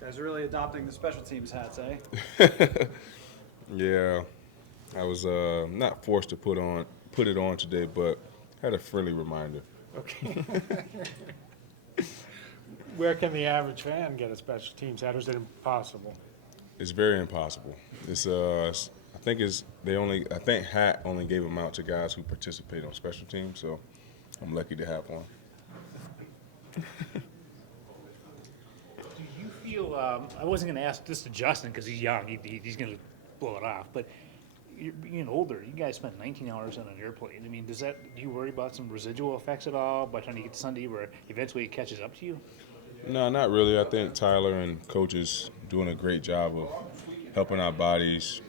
Guys are really adopting the special teams hats, eh? Yeah, I was not forced to put it on today, but had a friendly reminder. Okay. Where can the average fan get a special teams hat, or is it impossible? It's very impossible. I think Hat only gave them out to guys who participate on special teams, so I'm lucky to have one. Do you feel, I wasn't going to ask this to Justin because he's young, he's going to blow it off, but you're being older, you guys spent 19 hours on an airplane. I mean, do you worry about some residual effects at all by the time you get to Sunday where eventually it catches up to you? No, not really. I think Tyler and coaches doing a great job of helping our bodies,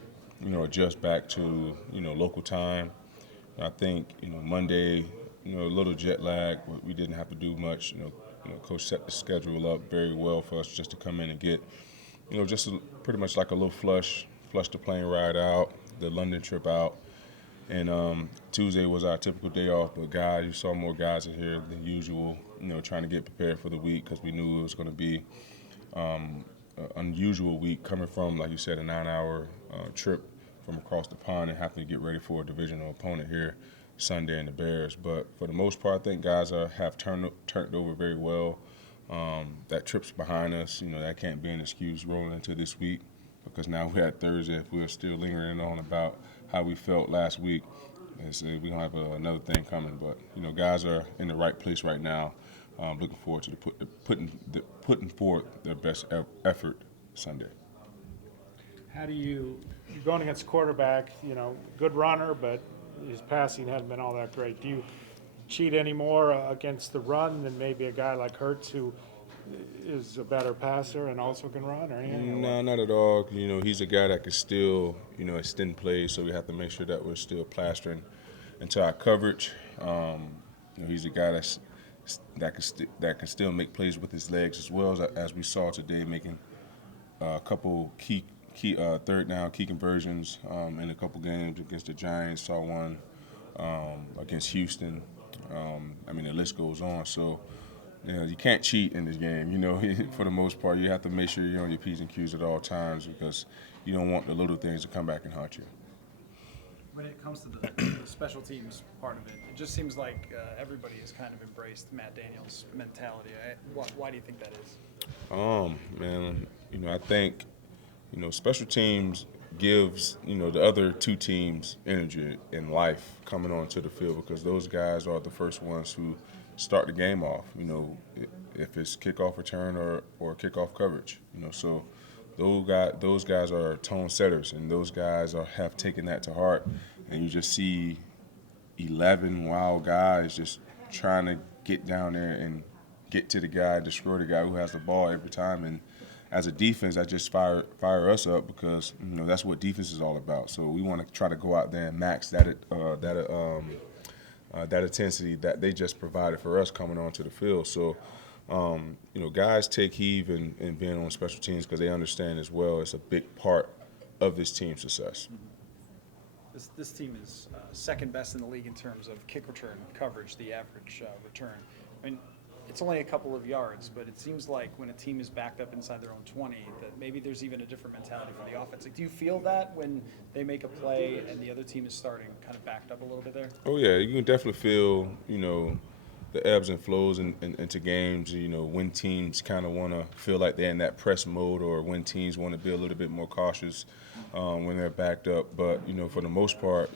adjust back to, local time. I think, Monday, a little jet lag. We didn't have to do much. Coach set the schedule up very well for us just to come in and get, pretty much like a little flush the plane ride out, the London trip out. And Tuesday was our typical day off, but you saw more guys in here than usual, trying to get prepared for the week because we knew it was going to be an unusual week coming from, like you said, a 9-hour trip from across the pond and having to get ready for a divisional opponent here Sunday in the Bears. But for the most part, I think guys have turned over very well. That trip's behind us. That can't be an excuse rolling into this week because now we're at Thursday. If we're still lingering on about how we felt last week, and so we're going to have another thing coming. But, guys are in the right place right now. Looking forward to putting forth their best effort Sunday. How do you're going against a quarterback, good runner, but his passing hasn't been all that great. Do you cheat any more against the run than maybe a guy like Hurts who is a better passer and also can run or anything? No, not at all. He's a guy that can still, extend plays, so we have to make sure that we're still plastering into our coverage. He's a guy that can still make plays with his legs as well as we saw today, making a couple key third down key conversions in a couple games against the Giants. Saw one against Houston. The list goes on. So, you can't cheat in this game. For the most part, you have to make sure you're on your P's and Q's at all times because you don't want the little things to come back and haunt you. When it comes to the special teams part of it, it just seems like everybody has kind of embraced Matt Daniels' mentality. Why do you think that is? Man, I think, special teams gives, the other two teams energy and life coming onto the field because those guys are the first ones who start the game off, if it's kickoff return or kickoff coverage, so those guys are tone setters, and those guys have taken that to heart, and you just see 11 wild guys just trying to get down there and get to the guy, destroy the guy who has the ball every time, and as a defense, that just fire us up because that's what defense is all about. So we want to try to go out there and max that intensity that they just provided for us coming onto the field. So, guys take heed in being on special teams because they understand as well it's a big part of this team's success. This team is second best in the league in terms of kick return coverage, the average return. I mean, it's only a couple of yards, but it seems like when a team is backed up inside their own 20, that maybe there's even a different mentality for the offense. Like, do you feel that when they make a play and the other team is starting kind of backed up a little bit there? Oh, yeah, you can definitely feel, the ebbs and flows into games, when teams kind of want to feel like they're in that press mode or when teams want to be a little bit more cautious when they're backed up. But, for the most part,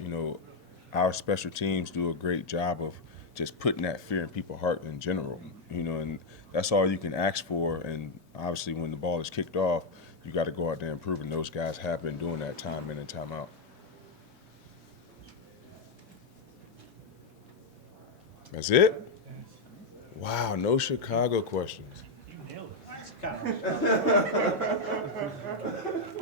our special teams do a great job of just putting that fear in people's heart in general, and that's all you can ask for. And obviously when the ball is kicked off, you got to go out there and prove, and those guys have been doing that time in and time out. That's it? Wow, no Chicago questions. You nailed it. It's kind of